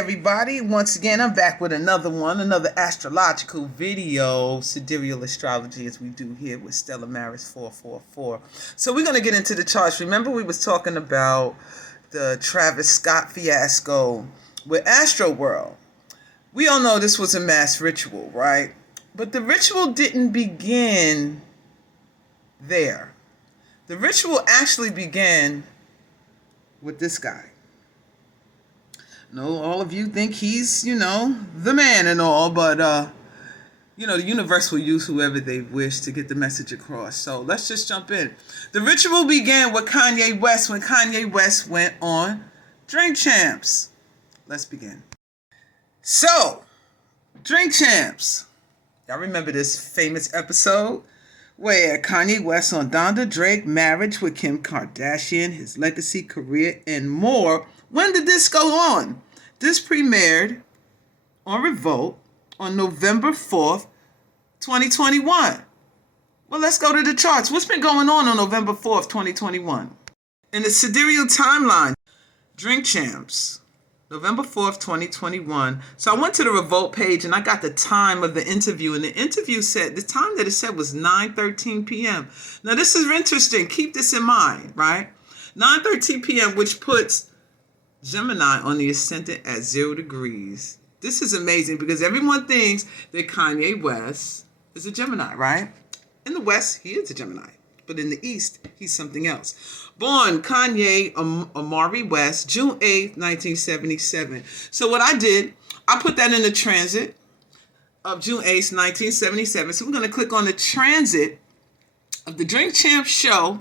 everybody. Once again, I'm back with another astrological video, Sidereal Astrology, as we do here with Stella Marris 444. So we're going to get into the charts. Remember we was talking about the Travis Scott fiasco with ASTROWORLD. We all know this was a mass ritual, right? But the ritual didn't begin there. The ritual actually began with this guy. No, all of you think he's, the man and all, but, the universe will use whoever they wish to get the message across. So let's just jump in. The ritual began with Kanye West when Kanye West went on Drink Champs. Let's begin. So, Drink Champs. Y'all remember this famous episode where Kanye West on Donda Drake marriage with Kim Kardashian, his legacy, career, and more. When did this go on? This premiered on Revolt on November 4th, 2021. Well, let's go to the charts. What's been going on November 4th, 2021? In the sidereal timeline, Drink Champs, November 4th, 2021. So I went to the Revolt page and I got the time of the interview. And the interview said, the time that it said was 9:13 p.m. Now, this is interesting. Keep this in mind, right? 9:13 p.m., which puts Gemini on the ascendant at 0 degrees. This is amazing because everyone thinks that Kanye West is a Gemini, right? In the West, he is a Gemini. But in the East, he's something else. Born Kanye Amari West, June 8th, 1977. So what I did, I put that in the transit of June 8th, 1977. So we're going to click on the transit of the Drink Champs show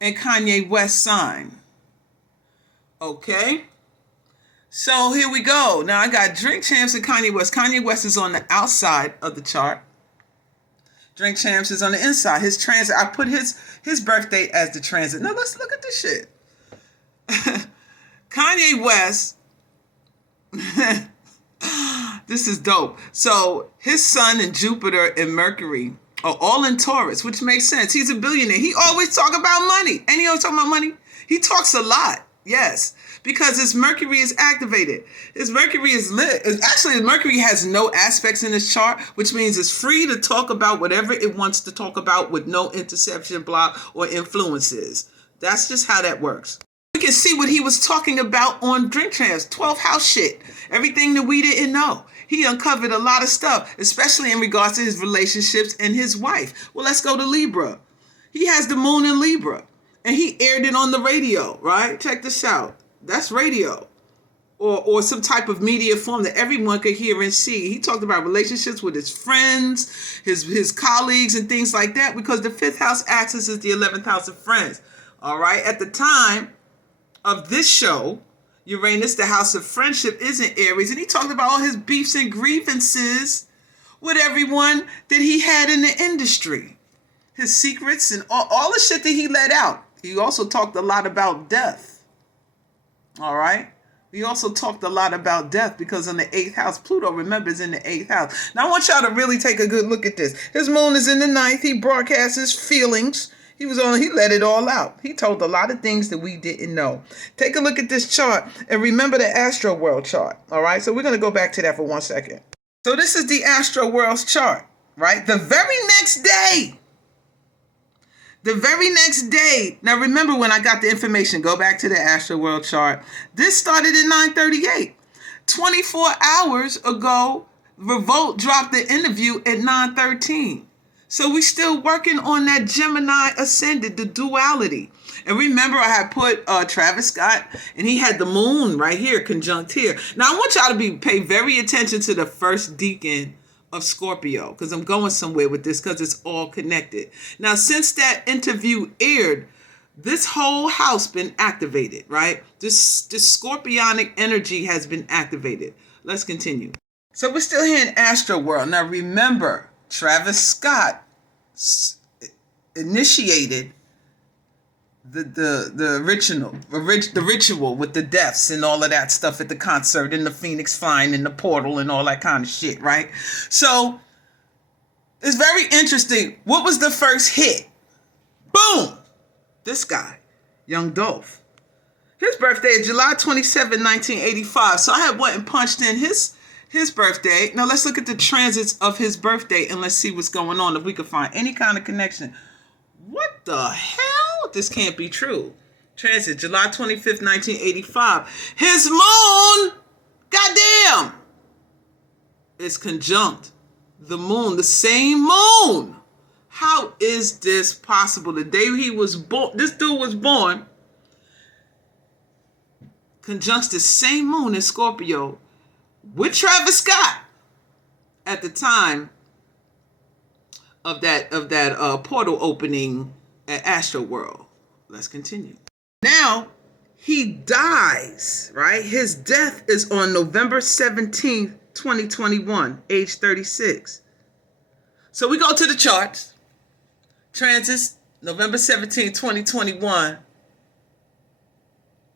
and Kanye West sign. Okay. So here we go. Now I got Drink Champs and Kanye West. Kanye West is on the outside of the chart. Drink Champs is on the inside. His transit, I put his birthday as the transit. Now let's look at this shit. Kanye West, this is dope. So his sun and Jupiter and Mercury are all in Taurus, which makes sense. He's a billionaire. He always talk about money. And he always talk about money. He talks a lot. Yes, because his Mercury is activated. His Mercury is lit. Actually, his Mercury has no aspects in his chart, which means it's free to talk about whatever it wants to talk about with no interception, block, or influences. That's just how that works. We can see what he was talking about on Drink Champs, 12th house shit. Everything that we didn't know. He uncovered a lot of stuff, especially in regards to his relationships and his wife. Well, let's go to Libra. He has the moon in Libra. And he aired it on the radio, right? Check this out. That's radio. Or some type of media form that everyone could hear and see. He talked about relationships with his friends, his colleagues, and things like that, because the 5th house axis is the 11th house of friends. All right? At the time of this show, Uranus, the house of friendship, is in Aries. And he talked about all his beefs and grievances with everyone that he had in the industry. His secrets and all the shit that he let out. He also talked a lot about death. All right? He also talked a lot about death because in the 8th house, Pluto, remember, is in the 8th house. Now, I want y'all to really take a good look at this. His moon is in the 9th. He broadcasts his feelings. He let it all out. He told a lot of things that we didn't know. Take a look at this chart and remember the ASTROWORLD chart. All right? So we're going to go back to that for 1 second. So this is the ASTROWORLD's chart, right? The very next day. Now remember when I got the information, go back to the ASTROWORLD chart. This started at 9:38. 24 hours ago, Revolt dropped the interview at 9:13. So we still working on that Gemini ascendant, the duality. And remember I had put Travis Scott, and he had the moon right here, conjunct here. Now I want y'all to pay very attention to the first decan of Scorpio, because I'm going somewhere with this because it's all connected. Now, since that interview aired, this whole house been activated, right? This scorpionic energy has been activated. Let's continue. So we're still here in ASTROWORLD. Now, remember, Travis Scott initiated the ritual with the deaths and all of that stuff at the concert and the Phoenix flying in the portal and all that kind of shit, right? So it's very interesting. What was the first hit? Boom! This guy, Young DOLPH. His birthday is July 27, 1985. So I had went and punched in his birthday. Now let's look at the transits of his birthday and let's see what's going on. If we can find any kind of connection. What the hell? This can't be true. Transit, July 25th, 1985. His moon, goddamn, is conjunct the moon, the same moon. How is this possible? The day he was born, this dude was born, conjuncts the same moon in Scorpio with Travis Scott at the time of that portal opening at Astroworld. Let's continue. Now he dies, right? His death is on November 17th, 2021, age 36. So we go to the charts. Transits, November 17th, 2021.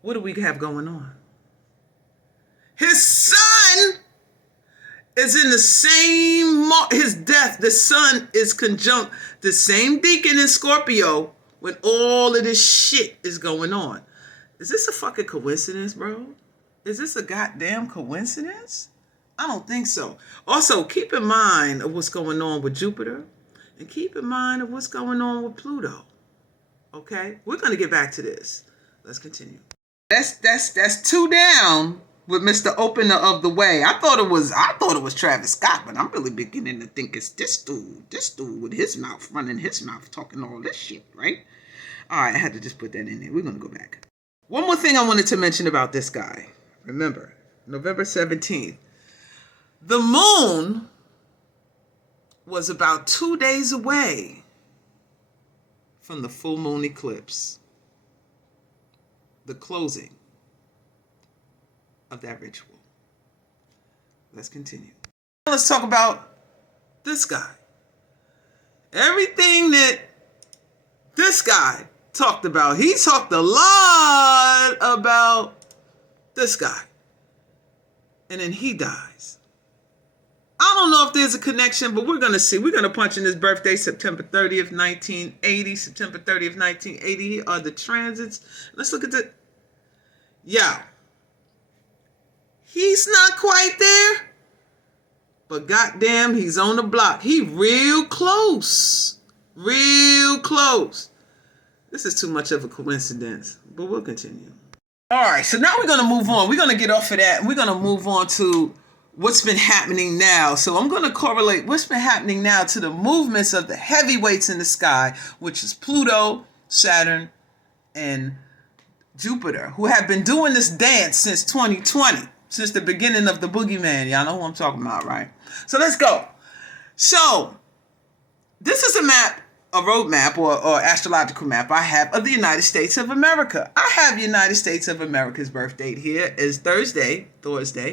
What do we have going on? His son is in the same, his death, the sun is conjunct the same deacon in Scorpio when all of this shit is going on. Is this a fucking coincidence, bro? Is this a goddamn coincidence? I don't think so. Also, keep in mind of what's going on with Jupiter and keep in mind of what's going on with Pluto. Okay? We're going to get back to this. Let's continue. That's two down with Mr. Opener of the Way. I thought it was Travis Scott, but I'm really beginning to think it's this dude with his mouth, running his mouth, talking all this shit, right? All right, I had to just put that in there. We're going to go back. One more thing I wanted to mention about this guy. Remember, November 17th. The moon was about 2 days away from the full moon eclipse. The closing of that ritual. Let's continue. Let's talk about this guy. Everything that this guy talked about, he talked a lot about this guy. And then he dies. I don't know if there's a connection, but we're going to see. We're going to punch in his birthday, September 30th, 1980. September 30th, 1980. Here are the transits. Let's look at the... Yeah. He's not quite there. But goddamn, he's on the block. He real close. Real close. This is too much of a coincidence. But we'll continue. All right, so now we're going to move on. We're going to get off of that. And we're going to move on to what's been happening now. So I'm going to correlate what's been happening now to the movements of the heavyweights in the sky, which is Pluto, Saturn, and Jupiter, who have been doing this dance since 2020, since the beginning of the boogeyman. Y'all know who I'm talking about, right? So let's go. So this is a map, a road map or astrological map I have of the United States of America. I have United States of America's birth date here is Thursday,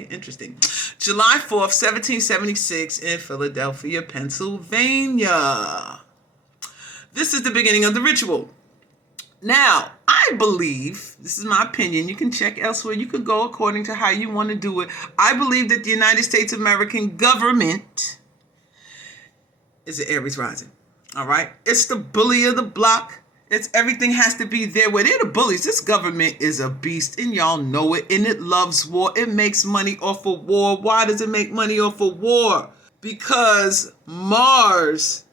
interesting, July 4th, 1776 in Philadelphia, Pennsylvania. This is the beginning of the ritual. Now, I believe, this is my opinion, you can check elsewhere, you could go according to how you want to do it. I believe that the United States American government is an Aries rising. All right. It's the bully of the block. It's everything has to be there where they're the bullies. This government is a beast and y'all know it. And it loves war. It makes money off of war. Why does it make money off of war? Because Mars,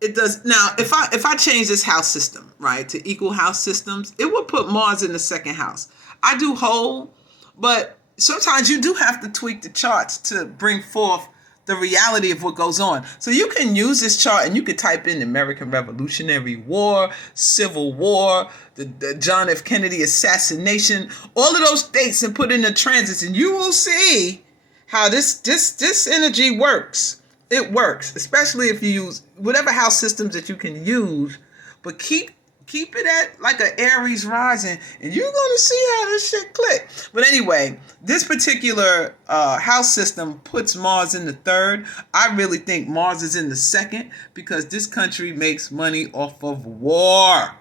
it does. Now, if I change this house system, right, to equal house systems, it will put Mars in the second house. I do whole, but sometimes you do have to tweak the charts to bring forth the reality of what goes on. So you can use this chart and you can type in American Revolutionary War, Civil War, the John F. Kennedy assassination, all of those dates and put in the transits and you will see how this energy works. It works, especially if you use whatever house systems that you can use, but keep it at like an Aries rising and you're going to see how this shit click. But anyway, this particular house system puts Mars in the third. I really think Mars is in the second because this country makes money off of war.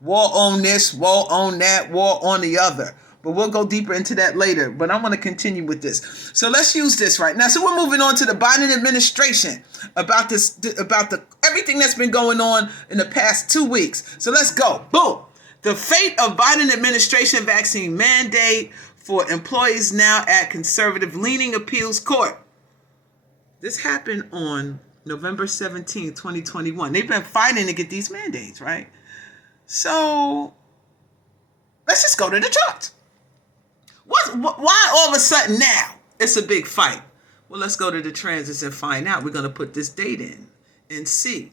War on this, war on that, war on the other. But we'll go deeper into that later. But I want to continue with this. So let's use this right now. So we're moving on to the Biden administration about everything that's been going on in the past 2 weeks. So let's go. Boom. The fate of Biden administration vaccine mandate for employees now at conservative-leaning appeals court. This happened on November 17, 2021. They've been fighting to get these mandates, right? So let's just go to the charts. Why all of a sudden now it's a big fight? Well, let's go to the transits and find out. We're going to put this date in and see.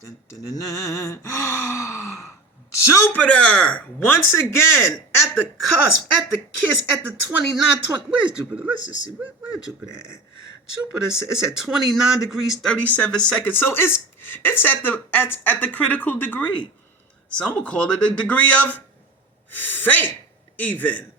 Dun, dun, dun, dun. Jupiter, once again, at the cusp, at the kiss, at the 20. Where's Jupiter? Let's just see. Where Jupiter at? Jupiter, it's at 29 degrees, 37 seconds. So it's at the critical degree. Some will call it a degree of fate, even.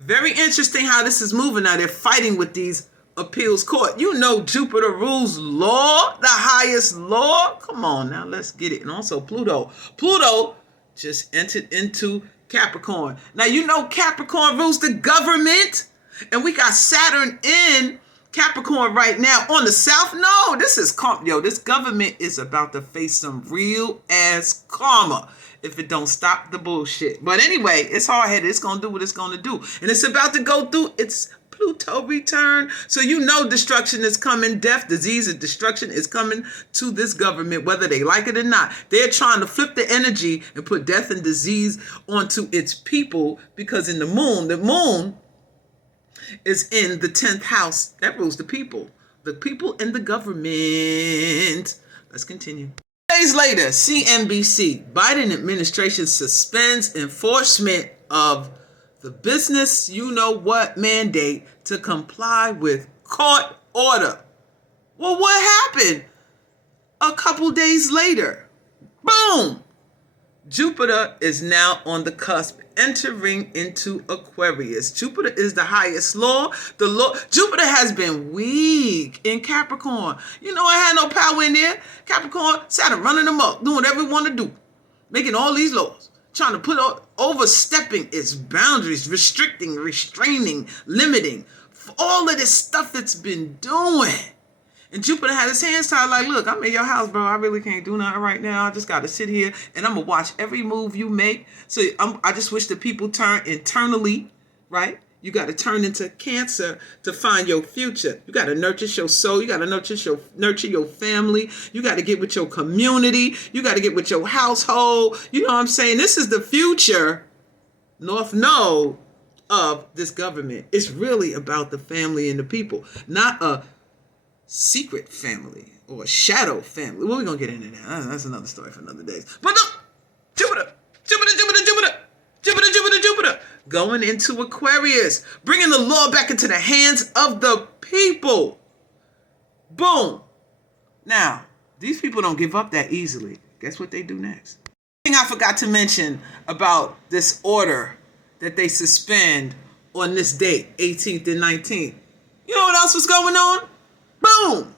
Very interesting how this is moving now. They're fighting with these appeals court. You know Jupiter rules law, the highest law. Come on now, let's get it. And also Pluto. Pluto just entered into Capricorn. Now you know Capricorn rules the government. And we got Saturn in Capricorn right now on the south. No, this is this government is about to face some real ass karma if it don't stop the bullshit. But anyway, it's hard-headed. It's going to do what it's going to do. And it's about to go through its Pluto return. So you know destruction is coming. Death, disease, and destruction is coming to this government, whether they like it or not. They're trying to flip the energy and put death and disease onto its people because in the moon is in the 10th house. That rules the people. The people in the government. Let's continue. Days later, CNBC, Biden administration suspends enforcement of the business you-know-what mandate to comply with court order. Well, what happened? A couple days later, boom! Jupiter is now on the cusp, entering into Aquarius. Jupiter is the highest law. Jupiter has been weak in Capricorn. You know, it had no power in there. Capricorn, Saturn running them up, doing whatever it want to do, making all these laws, trying to put overstepping its boundaries, restricting, restraining, limiting, all of this stuff it's been doing. And Jupiter had his hands tied like, look, I'm in your house, bro. I really can't do nothing right now. I just got to sit here and I'm going to watch every move you make. So I just wish the people turn internally, right? You got to turn into Cancer to find your future. You got to nurture your soul. You got to nurture your family. You got to get with your community. You got to get with your household. You know what I'm saying? This is the future, North Node, of this government. It's really about the family and the people, not a secret family or a shadow family. Well, we're going to get into that. That's another story for another day. But look, Jupiter, going into Aquarius, bringing the law back into the hands of the people. Boom. Now, these people don't give up that easily. Guess what they do next? Thing I forgot to mention about this order that they suspend on this date, 18th and 19th. You know what else was going on? Boom!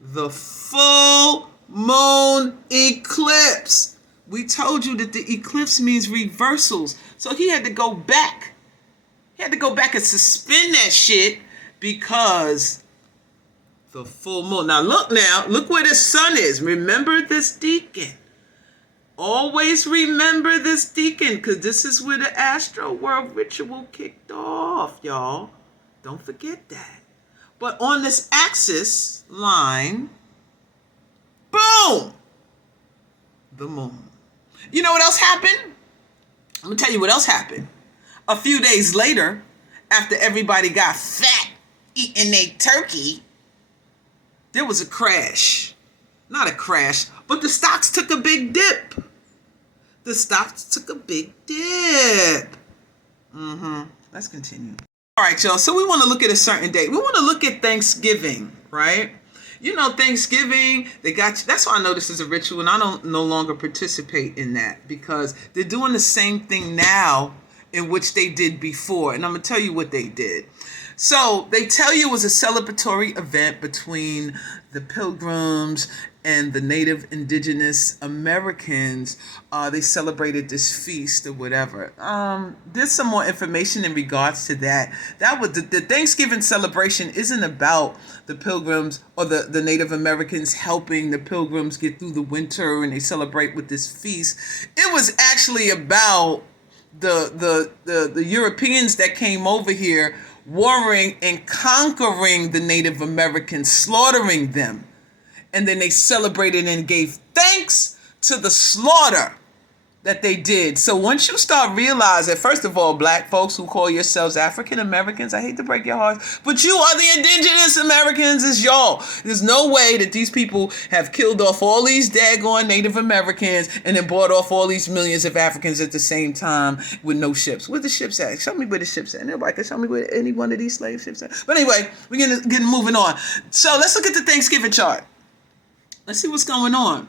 The full moon eclipse. We told you that the eclipse means reversals. So he had to go back. He had to go back and suspend that shit because the full moon. Now look where the sun is. Remember this deacon. Always remember this deacon because this is where the Astro World ritual kicked off, y'all. Don't forget that. But on this axis line, boom, the moon. You know what else happened? I'm going to tell you what else happened. A few days later, after everybody got fat eating their turkey, there was a crash. Not a crash, but the stocks took a big dip. The stocks took a big dip. Let's continue. All right, y'all. So we want to look at a certain date. We want to look at Thanksgiving, right? You know, Thanksgiving, they got you. That's why I know this is a ritual, and I don't no longer participate in that because they're doing the same thing now in which they did before. And I'm going to tell you what they did. So they tell you it was a celebratory event between the pilgrims and the native indigenous Americans, they celebrated this feast or whatever. There's some more information in regards to that. That was the Thanksgiving celebration isn't about the pilgrims or the Native Americans helping the pilgrims get through the winter and they celebrate with this feast. It was actually about the Europeans that came over here warring and conquering the Native Americans, slaughtering them. And then they celebrated and gave thanks to the slaughter that they did. So once you start realizing, first of all, black folks who call yourselves African Americans, I hate to break your hearts, but you are the indigenous Americans, it's y'all. There's no way that these people have killed off all these daggone Native Americans and then bought off all these millions of Africans at the same time with no ships. Where's the ships at? Show me where the ships at. Nobody can show me where any one of these slave ships at. But anyway, we're gonna get moving on. So let's look at the Thanksgiving chart. Let's see what's going on.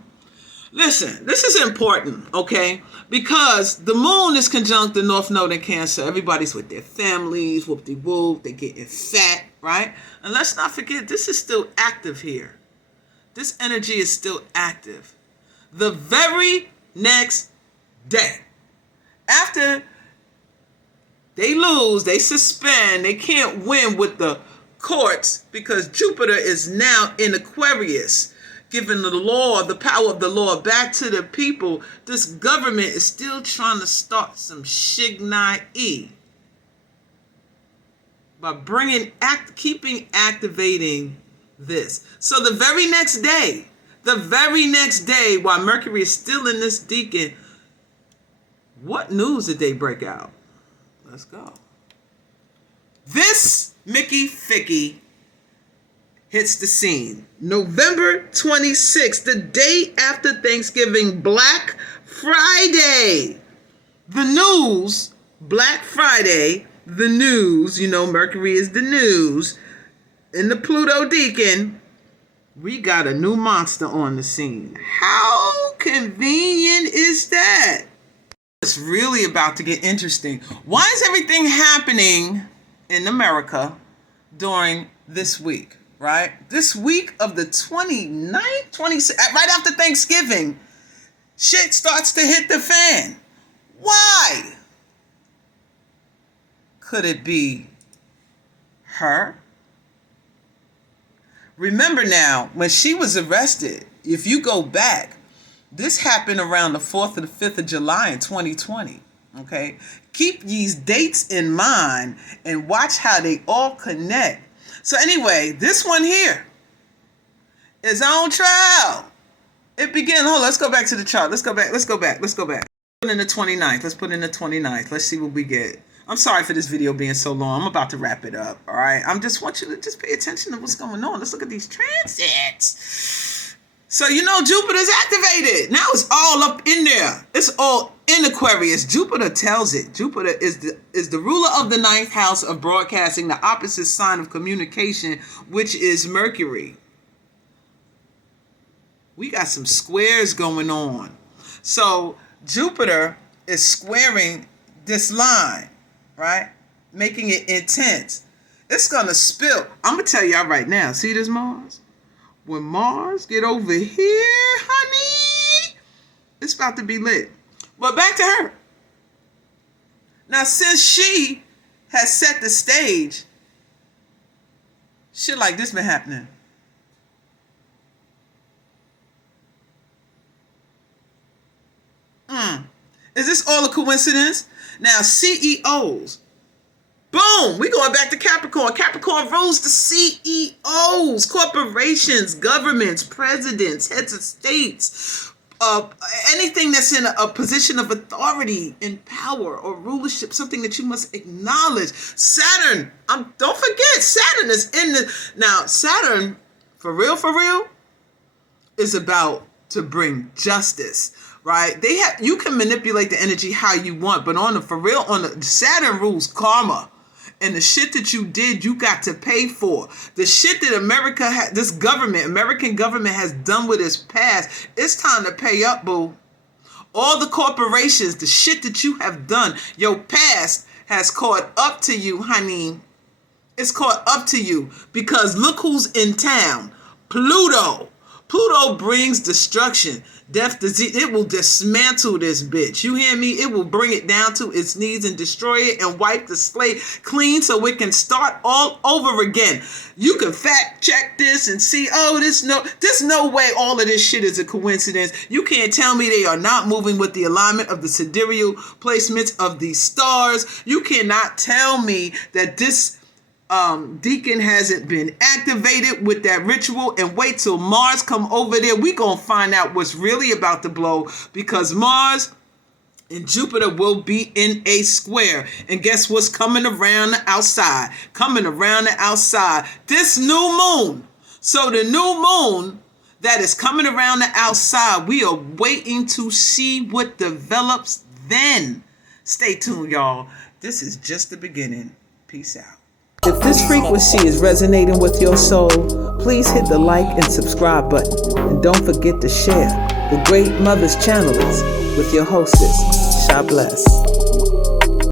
Listen, this is important, okay? Because the moon is conjunct the North Node in Cancer. Everybody's with their families, whoop-de-whoop, they're getting fat, right? And let's not forget, this is still active here. This energy is still active. The very next day, after they lose, they suspend, they can't win with the courts because Jupiter is now in Aquarius, giving the power of the law back to the people. This government is still trying to start some Shignai by keeping activating this. So the very next day, while Mercury is still in this deacon, what news did they break out? Let's go. This Mickey Ficky hits the scene. November 26th, the day after Thanksgiving, Black Friday. The news, Black Friday, the news, Mercury is the news. In the Pluto Deacon, we got a new monster on the scene. How convenient is that? It's really about to get interesting. Why is everything happening in America during this week? Right? This week of the 29th, 26th, right after Thanksgiving, shit starts to hit the fan. Why? Could it be her? Remember now, when she was arrested, if you go back, this happened around the 4th or the 5th of July in 2020. Okay? Keep these dates in mind and watch how they all connect. So anyway, this one here is on trial. It began, let's go back to the chart. Let's go back. Put in the 29th. Let's put in the 29th. Let's see what we get. I'm sorry for this video being so long. I'm about to wrap it up, all right? Want you to just pay attention to what's going on. Let's look at these transits. So, Jupiter's activated. Now it's all up in there. It's all in Aquarius. Jupiter tells it. Jupiter is the ruler of the 9th house of broadcasting, the opposite sign of communication, which is Mercury. We got some squares going on. So Jupiter is squaring this line, right? Making it intense. It's going to spill. I'm going to tell y'all right now. See this Mars? When Mars get over here, honey, it's about to be lit. But back to her. Now, since she has set the stage, shit like this been happening. Is this all a coincidence? Now, CEOs. Boom! We going back to Capricorn. Capricorn rules the CEOs, corporations, governments, presidents, heads of states, anything that's in a position of authority and power or rulership, something that you must acknowledge. Saturn, don't forget, Saturn is in the... Now, Saturn, for real, is about to bring justice. Right? You can manipulate the energy how you want, but Saturn rules karma. And the shit that you did, you got to pay for. The shit that American government has done with its past, it's time to pay up, boo. All the corporations, the shit that you have done, your past has caught up to you, honey. It's caught up to you because look who's in town. Pluto. Pluto brings destruction, death, disease. It will dismantle this bitch. You hear me? It will bring it down to its knees and destroy it and wipe the slate clean so it can start all over again. You can fact check this and see, oh, there's no way all of this shit is a coincidence. You can't tell me they are not moving with the alignment of the sidereal placements of these stars. You cannot tell me that this deacon hasn't been activated with that ritual, and wait till Mars come over there. We gonna find out what's really about to blow, because Mars and Jupiter will be in a square. And guess what's coming around the outside? Coming around the outside, this new moon. So the new moon that is coming around the outside, we are waiting to see what develops then. Stay tuned, y'all. This is just the beginning. Peace out. If this frequency is resonating with your soul, please hit the like and subscribe button. And don't forget to share the Great Mother's Channelers with your hostess, Sha Bless.